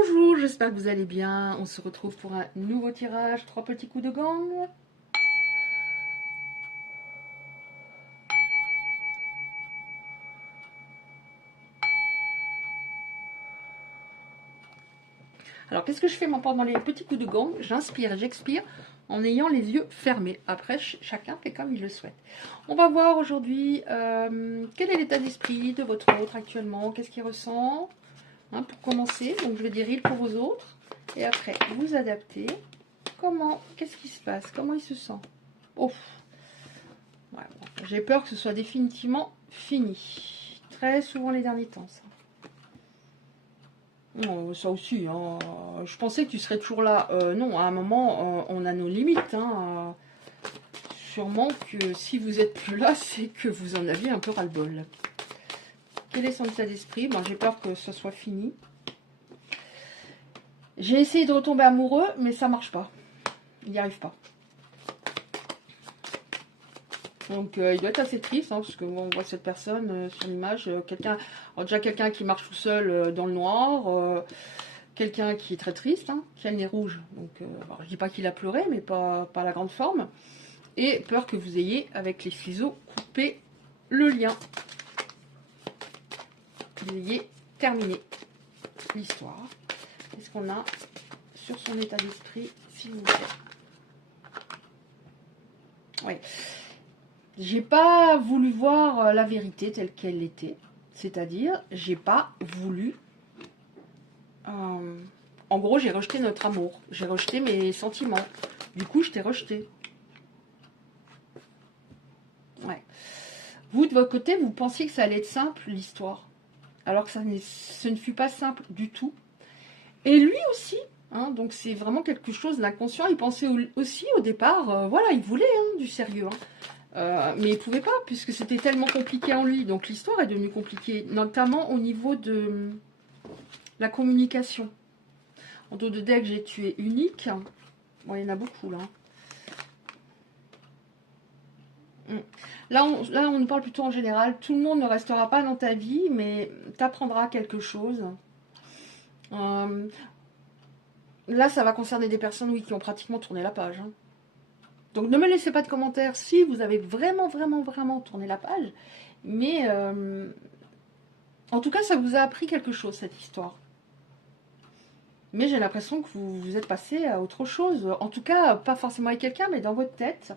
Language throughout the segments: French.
Bonjour, j'espère que vous allez bien. On se retrouve pour un nouveau tirage, 3 petits coups de gong. Alors, qu'est-ce que je fais moi pendant les petits coups de gong? J'inspire et j'expire en ayant les yeux fermés. Après, chacun fait comme il le souhaite. On va voir aujourd'hui quel est l'état d'esprit de votre autre actuellement, qu'est-ce qu'il ressent. Hein, pour commencer, donc je vais dire il pour vos autres. Et après, vous adaptez. Comment, qu'est-ce qui se passe? Comment il se sent? Oh, ouais, bon. J'ai peur que ce soit définitivement fini. Très souvent les derniers temps, ça. Non, ça aussi, hein. Je pensais que tu serais toujours là. Non, à un moment, on a nos limites. Hein. Sûrement que si vous êtes plus là, c'est que vous en aviez un peu ras-le-bol. Quel est son état d'esprit? Bon, j'ai peur que ce soit fini. J'ai essayé de retomber amoureux, mais ça marche pas. Il n'y arrive pas. Donc il doit être assez triste, hein, parce que on voit cette personne sur l'image, déjà quelqu'un qui marche tout seul dans le noir, quelqu'un qui est très triste, hein, qui a le nez rouge. Donc je dis pas qu'il a pleuré, mais pas la grande forme. Et peur que vous ayez, avec les ciseaux, coupé le lien. Vous ayez terminé l'histoire. Qu'est-ce qu'on a sur son état d'esprit, s'il vous plaît? Oui. J'ai pas voulu voir la vérité telle qu'elle était. C'est-à-dire, j'ai pas voulu... en gros, j'ai rejeté notre amour. J'ai rejeté mes sentiments. Du coup, je t'ai rejeté. Ouais. Vous, de votre côté, vous pensiez que ça allait être simple, l'histoire. Alors que ce ne fut pas simple du tout. Et lui aussi. Hein, donc, c'est vraiment quelque chose d'inconscient. Il pensait aussi, au départ, voilà, il voulait du sérieux. Mais il ne pouvait pas, puisque c'était tellement compliqué en lui. Donc l'histoire est devenue compliquée, notamment au niveau de la communication. En dos de deck, j'ai tué unique. Bon, il y en a beaucoup, là. Là, on nous parle plutôt en général. Tout le monde ne restera pas dans ta vie, mais tu apprendras quelque chose. Là, ça va concerner des personnes, oui, qui ont pratiquement tourné la page. Hein. Donc ne me laissez pas de commentaires si vous avez vraiment, vraiment, vraiment tourné la page. Mais en tout cas, ça vous a appris quelque chose, cette histoire. Mais j'ai l'impression que vous êtes passé à autre chose. En tout cas, pas forcément avec quelqu'un, mais dans votre tête.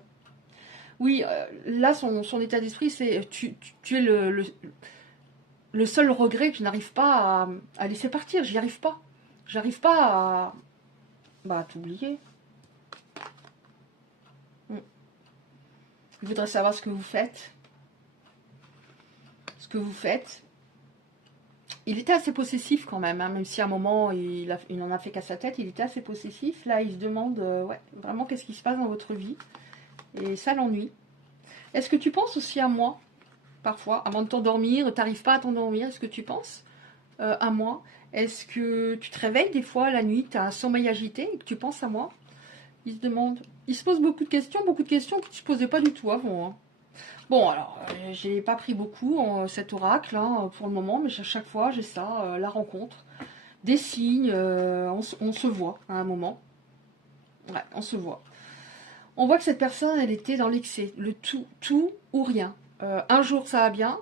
Oui, là, son état d'esprit, c'est tu es le seul regret que je n'arrive pas à laisser partir. J'y arrive pas. J'arrive pas à t'oublier. Il voudrait savoir ce que vous faites. Ce que vous faites. Il était assez possessif quand même, hein, même si à un moment il n'en a fait qu'à sa tête, il était assez possessif. Là, il se demande ouais, vraiment qu'est-ce qui se passe dans votre vie. Et ça l'ennuie. Est-ce que tu penses aussi à moi, parfois, avant de t'endormir, tu n'arrives pas à t'endormir? Est-ce que tu penses à moi? Est-ce que tu te réveilles des fois la nuit, tu as un sommeil agité et que tu penses à moi? Il se demande. Il se pose beaucoup de questions que tu ne se posais pas du tout avant. Hein. Bon, alors, j'ai pas pris beaucoup cet oracle hein, pour le moment, mais à chaque fois, j'ai ça, la rencontre. Des signes, on se voit à un moment. Ouais, on se voit. On voit que cette personne, elle était dans l'excès, le tout ou rien. Un jour, ça va bien,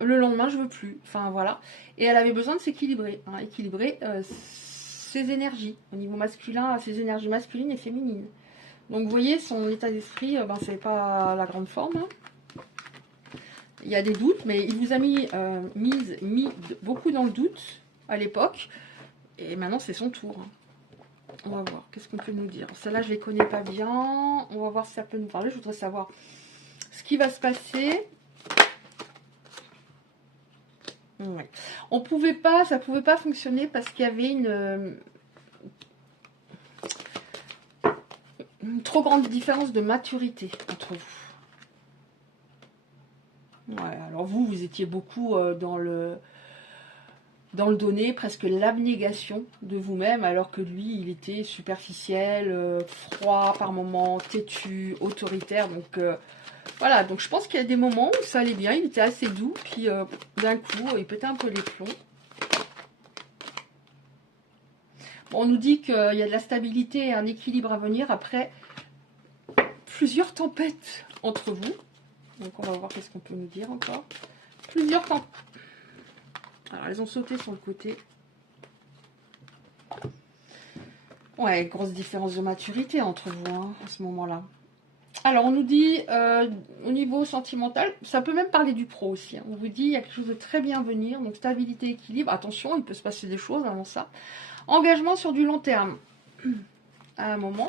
le lendemain, je veux plus. Enfin, voilà. Et elle avait besoin de s'équilibrer, hein, équilibrer ses énergies, au niveau masculin, ses énergies masculines et féminines. Donc, vous voyez, son état d'esprit, c'est pas la grande forme, hein. Il y a des doutes, mais il vous a mis beaucoup dans le doute à l'époque. Et maintenant, c'est son tour. On va voir. Qu'est-ce qu'on peut nous dire? Celle-là, je ne les connais pas bien. On va voir si ça peut nous parler. Je voudrais savoir ce qui va se passer. Ouais. Ça pouvait pas fonctionner parce qu'il y avait une trop grande différence de maturité entre vous. Ouais, alors vous étiez beaucoup dans le donner, presque l'abnégation de vous-même, alors que lui, il était superficiel, froid par moments, têtu, autoritaire. Donc voilà, donc je pense qu'il y a des moments où ça allait bien, il était assez doux, puis d'un coup, il pétait un peu les plombs. On nous dit qu'il y a de la stabilité et un équilibre à venir après plusieurs tempêtes entre vous. Donc on va voir qu'est-ce qu'on peut nous dire encore. Plusieurs tempêtes. Alors elles ont sauté sur le côté. Ouais, grosse différence de maturité entre vous hein, à ce moment-là. Alors on nous dit au niveau sentimental, ça peut même parler du pro aussi. Hein. On vous dit il y a quelque chose de très bien à venir, donc stabilité, équilibre. Attention, il peut se passer des choses avant ça. Engagement sur du long terme. À un moment.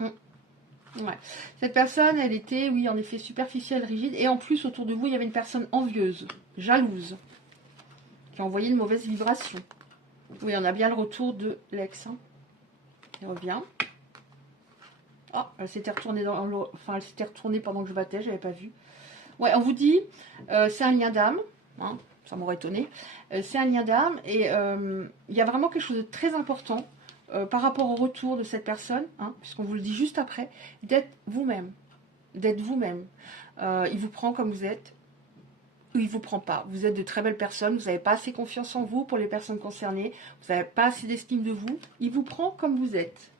Ouais. Cette personne, elle était, oui, en effet, superficielle, rigide. Et en plus, autour de vous, il y avait une personne envieuse, jalouse, qui a envoyé une mauvaise vibration. Oui, on a bien le retour de l'ex. Hein. Il revient. Ah, elle s'était retournée dans le... Enfin, elle s'était retournée pendant que je battais, j'avais pas vu. Ouais, on vous dit, c'est un lien d'âme. Hein, ça m'aurait étonné. C'est un lien d'âme. Et il y a vraiment quelque chose de très important par rapport au retour de cette personne, hein, puisqu'on vous le dit juste après, d'être vous-même. D'être vous-même. Il vous prend comme vous êtes. Ou il ne vous prend pas. Vous êtes de très belles personnes. Vous n'avez pas assez confiance en vous pour les personnes concernées. Vous n'avez pas assez d'estime de vous. Il vous prend comme vous êtes.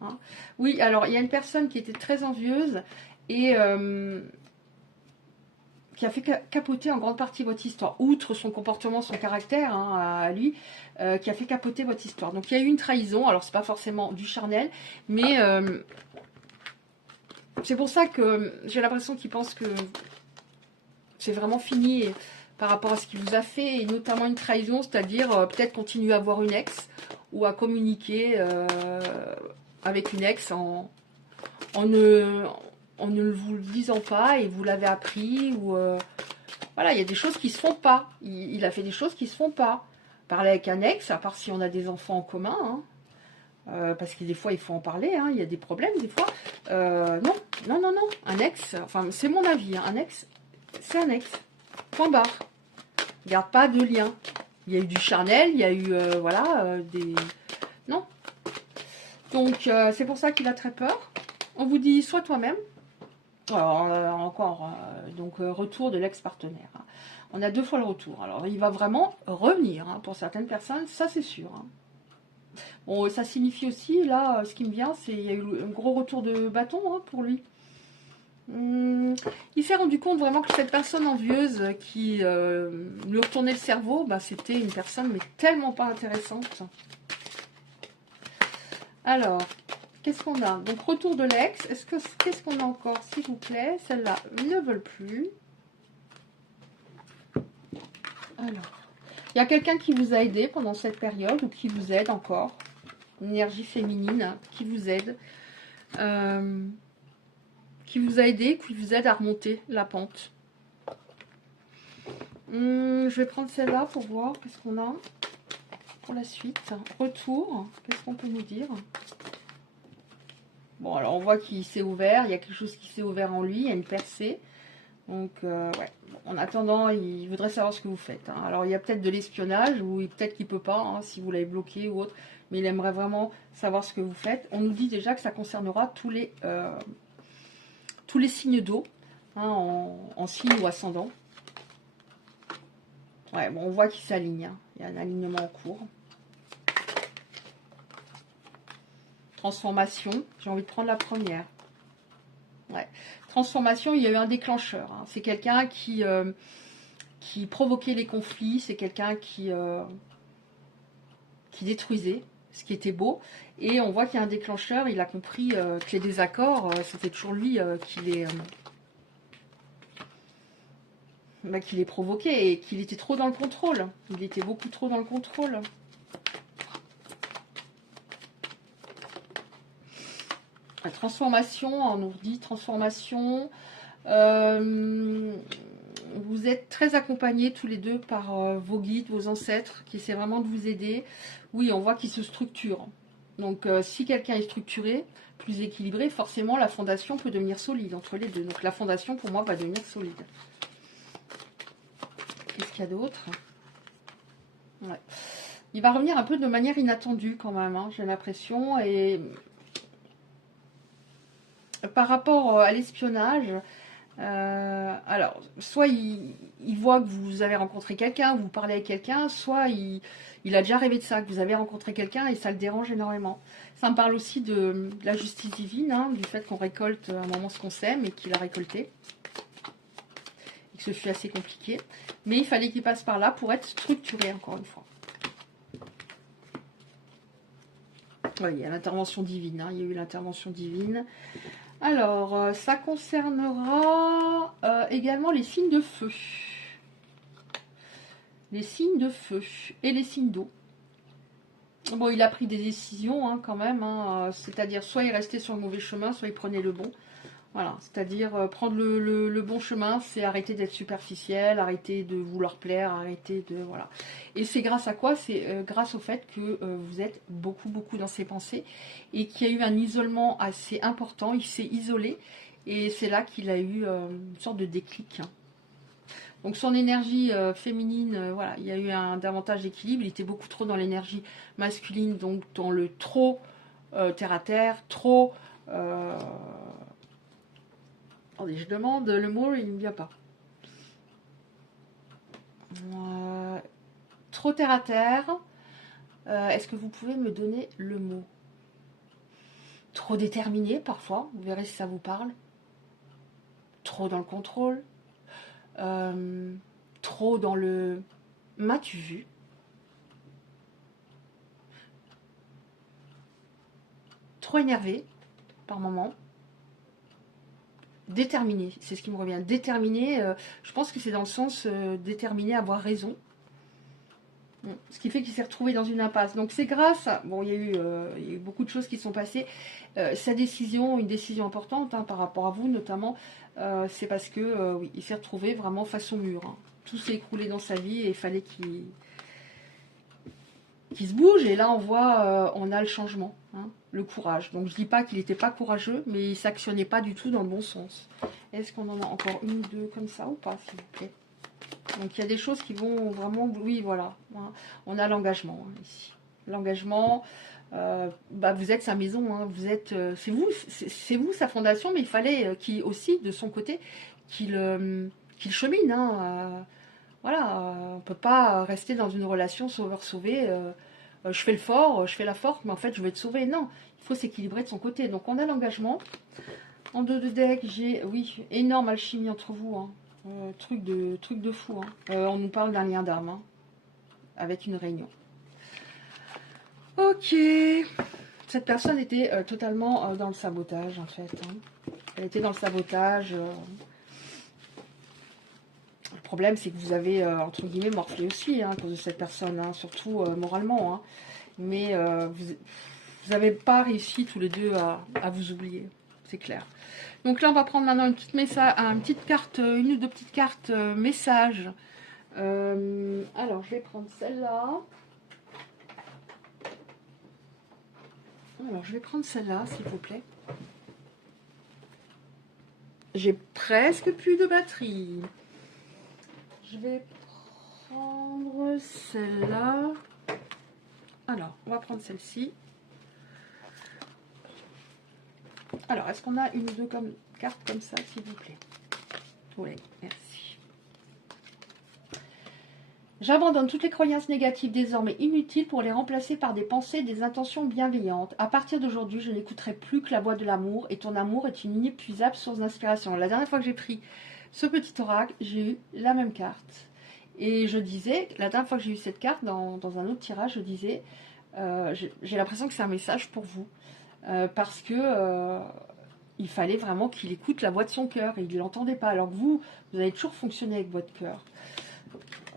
Hein. Oui, alors il y a une personne qui était très envieuse et qui a fait capoter en grande partie votre histoire, outre son comportement, son caractère hein, à lui, qui a fait capoter votre histoire. Donc il y a eu une trahison, alors c'est pas forcément du charnel, mais c'est pour ça que j'ai l'impression qu'il pense que c'est vraiment fini par rapport à ce qu'il vous a fait, et notamment une trahison, c'est-à-dire peut-être continuer à voir une ex, ou à communiquer avec une ex en ne vous le disant pas, et vous l'avez appris, ou voilà, il y a des choses qui se font pas. Il a fait des choses qui se font pas. Parler avec un ex, à part si on a des enfants en commun, hein, parce que des fois il faut en parler, hein, il y a des problèmes des fois. Non, non, non, non, un ex, enfin c'est mon avis, hein, un ex, c'est un ex, point barre. Il n'y a pas de lien. Il y a eu du charnel, il y a eu, voilà, des... Non. Donc c'est pour ça qu'il a très peur. On vous dit, sois toi-même. Alors, encore, donc retour de l'ex-partenaire. Hein. On a 2 fois le retour. Alors, il va vraiment revenir hein, pour certaines personnes, ça c'est sûr. Hein. Bon, ça signifie aussi, là, ce qui me vient, c'est qu'il y a eu un gros retour de bâton hein, pour lui. Il s'est rendu compte vraiment que cette personne envieuse qui lui retournait le cerveau, bah, c'était une personne mais tellement pas intéressante. Alors, qu'est-ce qu'on a? Donc, retour de l'ex. Qu'est-ce qu'on a encore, s'il vous plaît? Celles-là ne veulent plus. Alors, il y a quelqu'un qui vous a aidé pendant cette période ou qui vous aide encore. Une énergie féminine hein, qui vous aide. Qui vous a aidé, qui vous aide à remonter la pente. Je vais prendre celle-là pour voir qu'est-ce qu'on a pour la suite. Retour, qu'est-ce qu'on peut nous dire? Bon, alors on voit qu'il s'est ouvert, il y a quelque chose qui s'est ouvert en lui, il y a une percée. Donc, ouais, en attendant, il voudrait savoir ce que vous faites. Hein. Alors, il y a peut-être de l'espionnage, ou peut-être qu'il ne peut pas, hein, si vous l'avez bloqué ou autre, mais il aimerait vraiment savoir ce que vous faites. On nous dit déjà que ça concernera tous les signes d'eau, hein, en signe ou ascendant. Ouais, bon, on voit qu'il s'aligne, hein. Il y a un alignement en cours. Transformation, j'ai envie de prendre la première. Ouais. Transformation, il y a eu un déclencheur. Hein. C'est quelqu'un qui provoquait les conflits, c'est quelqu'un qui détruisait, ce qui était beau. Et on voit qu'il y a un déclencheur, il a compris que les désaccords, c'était toujours lui qui les provoquait et qu'il était trop dans le contrôle. Il était beaucoup trop dans le contrôle. La transformation, on nous dit transformation. Vous êtes très accompagnés tous les deux par vos guides, vos ancêtres, qui essaient vraiment de vous aider. Oui, on voit qu'ils se structurent. Donc, si quelqu'un est structuré, plus équilibré, forcément, la fondation peut devenir solide entre les deux. Donc, la fondation, pour moi, va devenir solide. Qu'est-ce qu'il y a d'autre? Ouais. Il va revenir un peu de manière inattendue, quand même, hein, j'ai l'impression. Et par rapport à l'espionnage, Alors, soit il voit que vous avez rencontré quelqu'un, vous parlez avec quelqu'un, soit il a déjà rêvé de ça, que vous avez rencontré quelqu'un et ça le dérange énormément. Ça me parle aussi de la justice divine, hein, du fait qu'on récolte à un moment ce qu'on sème et qu'il a récolté. Et que ce fut assez compliqué. Mais il fallait qu'il passe par là pour être structuré, encore une fois. Oui, il y a l'intervention divine, hein, il y a eu l'intervention divine. Alors, ça concernera également les signes de feu. Les signes de feu et les signes d'eau. Bon, il a pris des décisions hein, quand même, hein, c'est-à-dire soit il restait sur le mauvais chemin, soit il prenait le bon. Voilà, c'est-à-dire prendre le bon chemin, c'est arrêter d'être superficiel, arrêter de vouloir plaire, arrêter de... Voilà. Et c'est grâce à quoi? C'est grâce au fait que vous êtes beaucoup dans ses pensées et qu'il y a eu un isolement assez important, il s'est isolé et c'est là qu'il a eu une sorte de déclic. Hein. Donc son énergie féminine, voilà, il y a eu davantage d'équilibre, il était beaucoup trop dans l'énergie masculine, donc dans le trop terre à terre, trop... Attendez, je demande le mot, il ne me vient pas. Trop terre à terre. Est-ce que vous pouvez me donner le mot? Trop déterminé parfois, vous verrez si ça vous parle. Trop dans le contrôle. Trop dans le m'as-tu vu? Trop énervé par moment. Déterminé, c'est ce qui me revient. Déterminé, je pense que c'est dans le sens déterminé à avoir raison. Ce qui fait qu'il s'est retrouvé dans une impasse. Donc c'est grâce à... Bon, il y a eu beaucoup de choses qui sont passées. Sa décision, une décision importante hein, par rapport à vous notamment, c'est parce que oui, il s'est retrouvé vraiment face au mur. Hein. Tout s'est écroulé dans sa vie et il fallait qu'il se bouge. Et là, on voit, on a le changement, hein, le courage. Donc je dis pas qu'il n'était pas courageux, mais il s'actionnait pas du tout dans le bon sens. Est-ce qu'on en a encore une ou deux comme ça ou pas, s'il vous plaît? Donc il y a des choses qui vont vraiment... Oui, voilà. On a l'engagement hein, ici. L'engagement, bah, vous êtes sa maison. Hein, vous êtes, c'est vous sa fondation, mais il fallait qu'il aussi, de son côté, qu'il chemine. Hein, voilà, on ne peut pas rester dans une relation sauveur-sauvé. Je fais le fort, je fais la forte, mais en fait, je vais être sauvé. Non, il faut s'équilibrer de son côté. Donc on a l'engagement. En dos de deck, j'ai, oui, énorme alchimie entre vous. Hein. Truc de fou. Hein. On nous parle d'un lien d'âme. Hein, avec une réunion. Ok. Cette personne était totalement dans le sabotage, en fait. Hein. Elle était dans le sabotage. Le problème, c'est que vous avez, entre guillemets, morflé aussi, hein, à cause de cette personne. Hein, surtout moralement. Hein. Mais vous n'avez pas réussi tous les deux à vous oublier. C'est clair. Donc là, on va prendre maintenant une petite carte, une ou deux petites cartes message. Alors, je vais prendre celle-là. Alors, je vais prendre celle-là, s'il vous plaît. J'ai presque plus de batterie. Je vais prendre celle-là. Alors, on va prendre celle-ci. Alors, est-ce qu'on a une ou deux cartes comme ça, s'il vous plaît? Oui, merci. J'abandonne toutes les croyances négatives désormais inutiles pour les remplacer par des pensées et des intentions bienveillantes. À partir d'aujourd'hui, je n'écouterai plus que la voix de l'amour et ton amour est une inépuisable source d'inspiration. La dernière fois que j'ai pris ce petit oracle, j'ai eu la même carte. Et je disais, la dernière fois que j'ai eu cette carte, dans un autre tirage, je disais, j'ai l'impression que c'est un message pour vous. Parce que il fallait vraiment qu'il écoute la voix de son cœur et il ne l'entendait pas. Alors que vous avez toujours fonctionné avec votre cœur.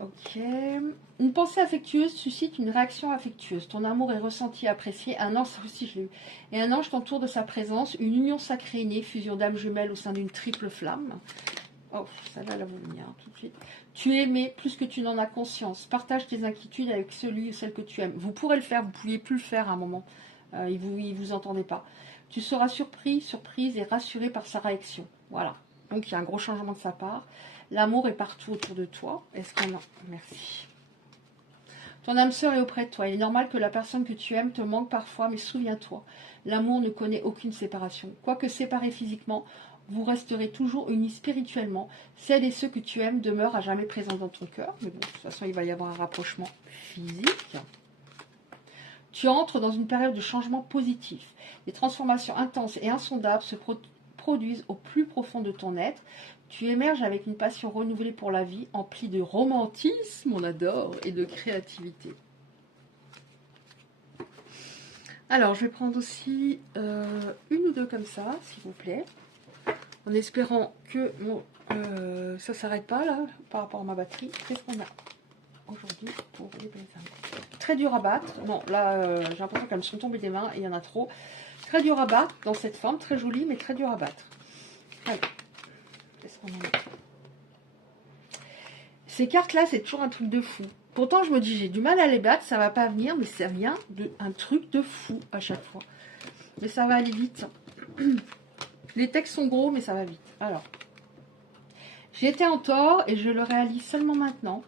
Ok. Une pensée affectueuse suscite une réaction affectueuse. Ton amour est ressenti, apprécié. Un ange, ça aussi je l'ai eu. Et un ange t'entoure de sa présence. Une union sacrée née, fusion d'âmes jumelles au sein d'une triple flamme. Oh, ça va là vous venir tout de suite. Tu es aimé plus que tu n'en as conscience. Partage tes inquiétudes avec celui ou celle que tu aimes. Vous pourrez le faire, vous ne pouviez plus le faire à un moment. Il vous entendait pas. Tu seras surprise et rassuré par sa réaction. Voilà. Donc il y a un gros changement de sa part. L'amour est partout autour de toi. Est-ce qu'on a... Merci. Ton âme sœur est auprès de toi. Il est normal que la personne que tu aimes te manque parfois, mais souviens-toi, l'amour ne connaît aucune séparation. Quoique séparés physiquement, vous resterez toujours unis spirituellement. Celles et ceux que tu aimes demeurent à jamais présents dans ton cœur. Mais bon, de toute façon, il va y avoir un rapprochement physique. Tu entres dans une période de changement positif. Des transformations intenses et insondables se produisent au plus profond de ton être. Tu émerges avec une passion renouvelée pour la vie, emplie de romantisme, on adore, et de créativité. Alors, je vais prendre aussi une ou deux comme ça, s'il vous plaît. En espérant que ça ne s'arrête pas, là, par rapport à ma batterie. Qu'est-ce qu'on a aujourd'hui pour les bésins? Très dur à battre. Bon, là, j'ai l'impression qu'elles me sont tombées des mains et il y en a trop. Très dur à battre dans cette forme, très jolie, mais très dur à battre. Allez, qu'est-ce qu'on a? Ces cartes-là, c'est toujours un truc de fou. Pourtant, je me dis, j'ai du mal à les battre, ça va pas venir, mais ça vient d'un truc de fou à chaque fois. Mais ça va aller vite. Les textes sont gros, mais ça va vite. Alors, j'ai été en tort et je le réalise seulement maintenant.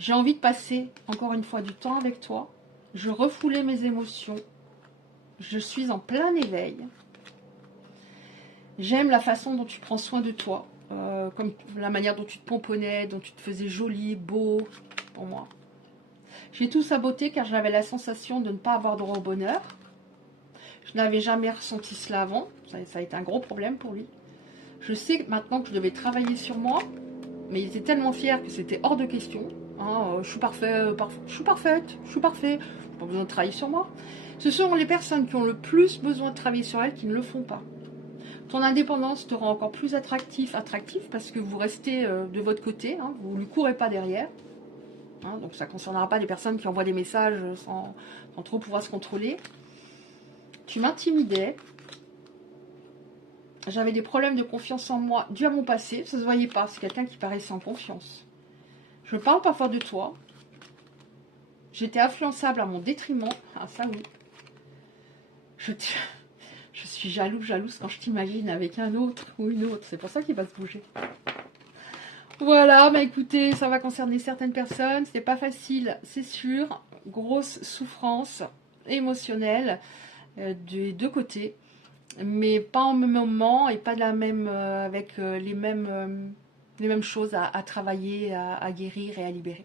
J'ai envie de passer, encore une fois, du temps avec toi. Je refoulais mes émotions. Je suis en plein éveil. J'aime la façon dont tu prends soin de toi. Comme la manière dont tu te pomponnais, dont tu te faisais joli, beau, pour moi. J'ai tout saboté car j'avais la sensation de ne pas avoir droit au bonheur. Je n'avais jamais ressenti cela avant. Ça a été un gros problème pour lui. Je sais maintenant que je devais travailler sur moi, mais il était tellement fier que c'était hors de question. Hein, je suis parfait, je suis parfaite, je suis parfait. Je n'ai pas besoin de travailler sur moi. Ce sont les personnes qui ont le plus besoin de travailler sur elles qui ne le font pas. Ton indépendance te rend encore plus attractif parce que vous restez de votre côté, hein, vous ne lui courez pas derrière. Hein, donc ça ne concernera pas les personnes qui envoient des messages sans trop pouvoir se contrôler. Tu m'intimidais. J'avais des problèmes de confiance en moi dus à mon passé. Ça ne se voyait pas, c'est quelqu'un qui paraissait sans confiance. Je ne parle pas fort de toi. J'étais influençable à mon détriment. Ah ça oui. Je suis jalouse quand je t'imagine avec un autre ou une autre. C'est pour ça qu'il va se bouger. Voilà, bah écoutez, ça va concerner certaines personnes. C'était pas facile, c'est sûr. Grosse souffrance émotionnelle des deux côtés. Mais pas en même moment et pas de la même, avec les mêmes choses à travailler, à guérir et à libérer.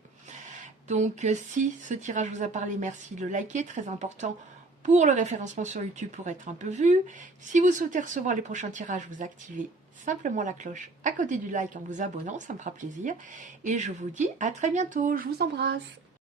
Donc si ce tirage vous a parlé, merci de le liker, très important pour le référencement sur YouTube pour être un peu vu. Si vous souhaitez recevoir les prochains tirages, vous activez simplement la cloche à côté du like en vous abonnant, ça me fera plaisir. Et je vous dis à très bientôt, je vous embrasse.